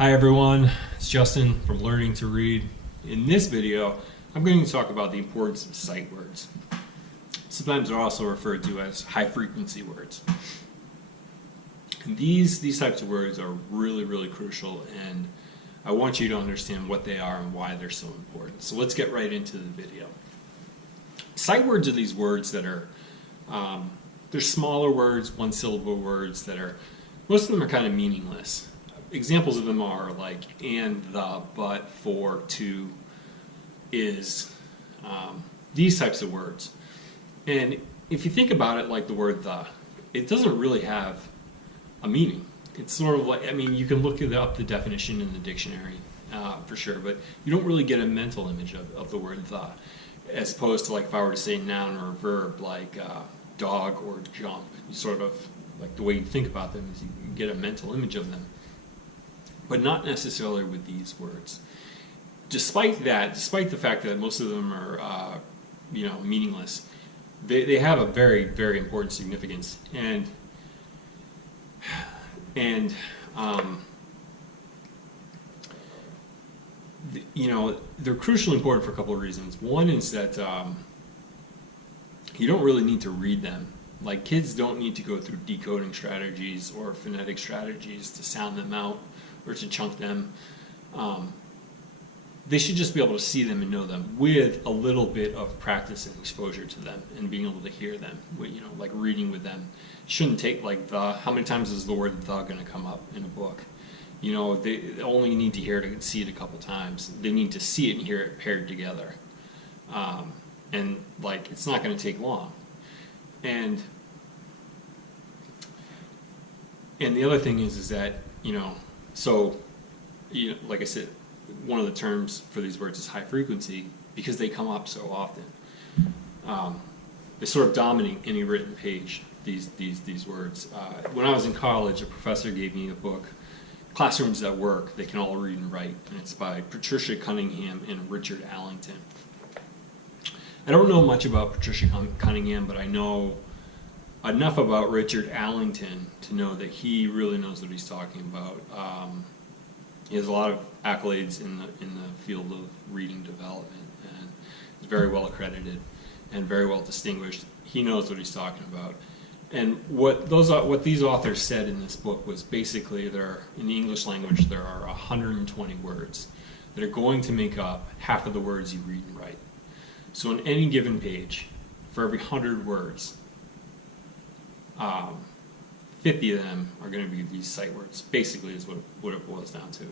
Hi everyone, it's Justin from Learning to Read. In this video, I'm going to talk about the importance of sight words. Sometimes they're also referred to as high-frequency words. And these types of words are really crucial, and I want you to understand what they are and why they're so important. So let's get right into the video. Sight words are these words that are, they're smaller words, one-syllable words that are, most of them are kind of meaningless. Examples of them are like and, the, but, for, to, is, these types of words. And if you think about it like the word the, it doesn't really have a meaning. It's sort of like, I mean, you can look up the definition in the dictionary for sure, but you don't really get a mental image of the word the, as opposed to like if I were to say noun or verb like dog or jump. You sort of, like the way you think about them is you get a mental image of them. But not necessarily with these words. Despite that, despite the fact that most of them are, meaningless, they have a very important significance, and they're crucially important for a couple of reasons. One is that you don't really need to read them. Like, kids don't need to go through decoding strategies or phonetic strategies to sound them out or to chunk them. They should just be able to see them and know them with a little bit of practice and exposure to them and being able to hear them, like reading with them. It shouldn't take like the, how many times is the word the going to come up in a book? They only need to hear it and see it a couple times. They need to see it and hear it paired together. And like, it's not going to take long. And the other thing is that, like I said, one of the terms for these words is high frequency because they come up so often. They sort of dominate any written page, these words. When I was in college, a professor gave me a book, Classrooms That Work, They Can All Read and Write, and it's by Patricia Cunningham and Richard Allington. I don't know much about Patricia Cunningham, but I know enough about Richard Allington to know that he really knows what he's talking about. He has a lot of accolades in the field of reading development, and is very well accredited and very well distinguished. He knows what he's talking about. And what these authors said in this book was basically in the English language there are 120 words that are going to make up half of the words you read and write. So on any given page, for every 100 words, 50 of them are going to be these sight words, basically is what it boils down to.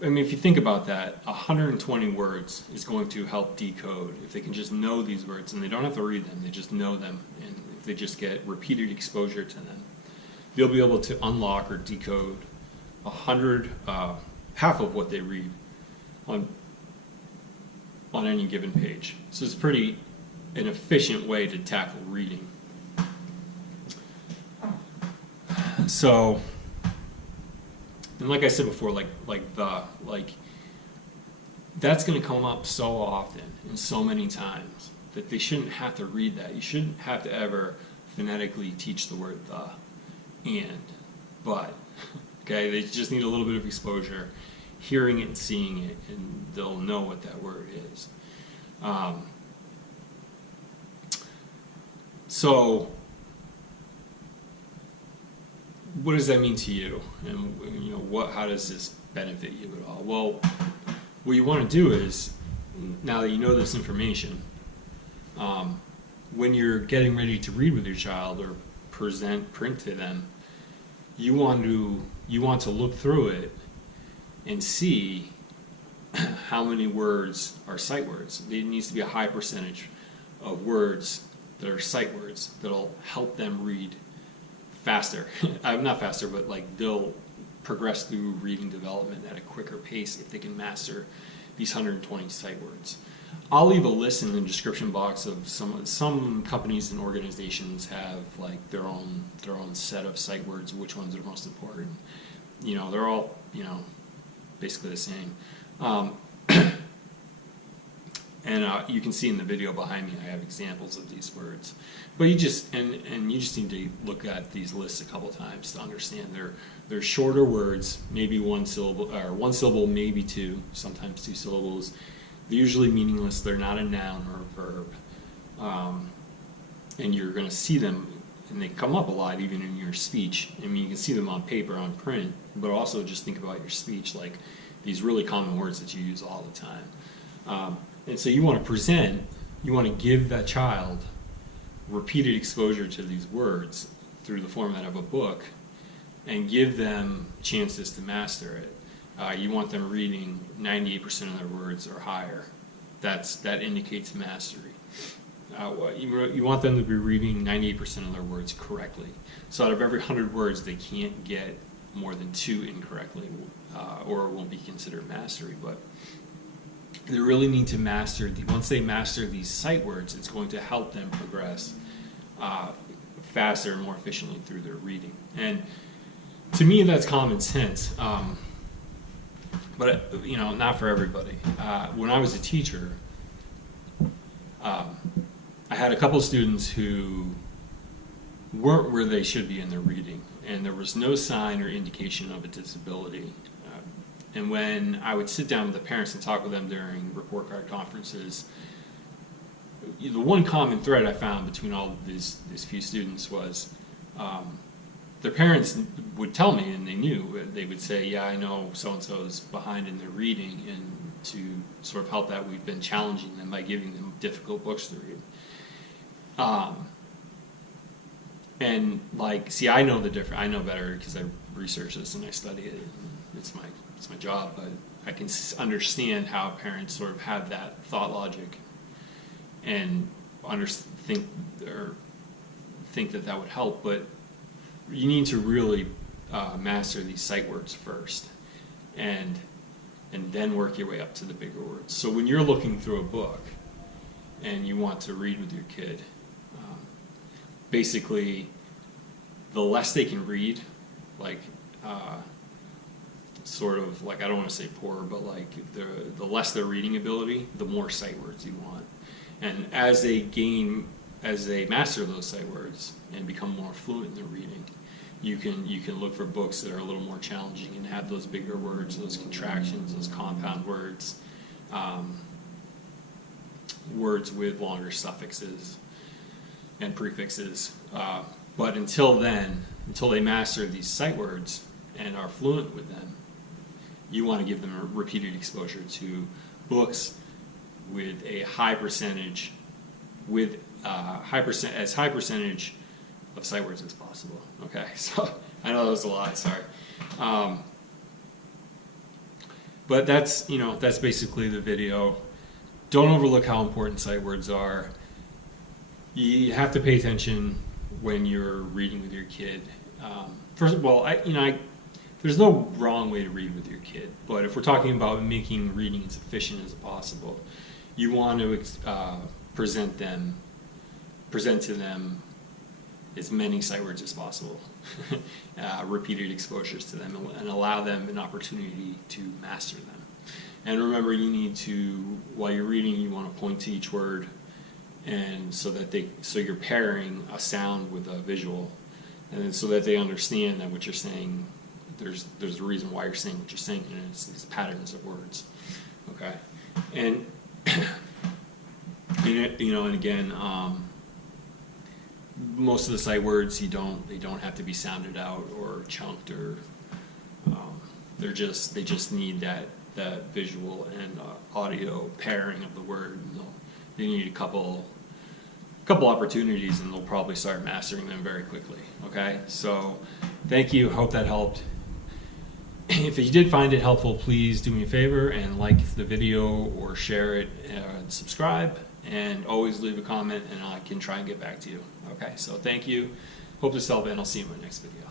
If you think about that, 120 words is going to help decode. If they can just know these words, and they don't have to read them, they just know them, and if they just get repeated exposure to them, they'll be able to unlock or decode half of what they read on any given page. So it's an efficient way to tackle reading. So, and like I said before, that's going to come up so often and so many times that they shouldn't have to read that. You shouldn't have to ever phonetically teach the word the, and, but. Okay, they just need a little bit of exposure, hearing it and seeing it, and they'll know what that word is. So, what does that mean to you? And how does this benefit you at all? Well, what you want to do is, now that you know this information, when you're getting ready to read with your child or print to them, you want to look through it and see how many words are sight words. There needs to be a high percentage of words that are sight words that'll help them read faster. Not faster, but like they'll progress through reading development at a quicker pace if they can master these 120 sight words. I'll leave a list in the description box of some companies and organizations have like their own set of sight words, which ones are most important. They're all basically the same. And you can see in the video behind me I have examples of these words. But you just you just need to look at these lists a couple times to understand they're shorter words, maybe one syllable, maybe two, sometimes two syllables. They're usually meaningless. They're not a noun or a verb. And you're going to see them, and they come up a lot even in your speech. I mean, you can see them on paper, on print, but also just think about your speech, like these really common words that you use all the time. And so you want to present, you want to give that child repeated exposure to these words through the format of a book and give them chances to master it. You want them reading 98% of their words or higher. That indicates mastery. You want them to be reading 98% of their words correctly. So out of every 100 words, they can't get more than 2 incorrectly, or it won't be considered mastery. But they really need to master, once they master these sight words, it's going to help them progress faster and more efficiently through their reading. And to me, that's common sense. But not for everybody. When I was a teacher, I had a couple students who weren't where they should be in their reading, and there was no sign or indication of a disability. And when I would sit down with the parents and talk with them during report card conferences, the one common thread I found between all of these few students was their parents would tell me, and they knew, they would say, yeah, I know so-and-so's behind in their reading, and to sort of help that, we've been challenging them by giving them difficult books to read. And see, I know the difference. I know better because I research this and I study it. It's my job, but I can understand how parents sort of have that thought logic and think that would help. But you need to really master these sight words first, and then work your way up to the bigger words. So when you're looking through a book and you want to read with your kid, basically, the less they can read, sort of I don't want to say poor, but the less their reading ability, the more sight words you want. And as they master those sight words and become more fluent in their reading, you can look for books that are a little more challenging and have those bigger words, those contractions, those compound words, words with longer suffixes and prefixes. But until they master these sight words and are fluent with them, you want to give them a repeated exposure to books with a high percentage, as high percentage of sight words as possible. Okay, so I know that was a lot. Sorry, but that's basically the video. Don't overlook how important sight words are. You have to pay attention when you're reading with your kid. First of all, there's no wrong way to read with your kid, but if we're talking about making reading as efficient as possible, you want to present to them as many sight words as possible, repeated exposures to them, and allow them an opportunity to master them. And remember, you need to, while you're reading, you want to point to each word, and so you're pairing a sound with a visual, and so that they understand that what you're saying, there's a reason why you're saying what you're saying, and it's these patterns of words. Okay, and and again, most of the sight words they don't have to be sounded out or chunked, or they just need that visual and audio pairing of the word. And they need a couple opportunities, and they'll probably start mastering them very quickly. Okay, so thank you. Hope that helped. If you did find it helpful, please do me a favor and like the video or share it and subscribe, and always leave a comment and I can try and get back to you. Okay, so thank you. Hope this helped, and I'll see you in my next video.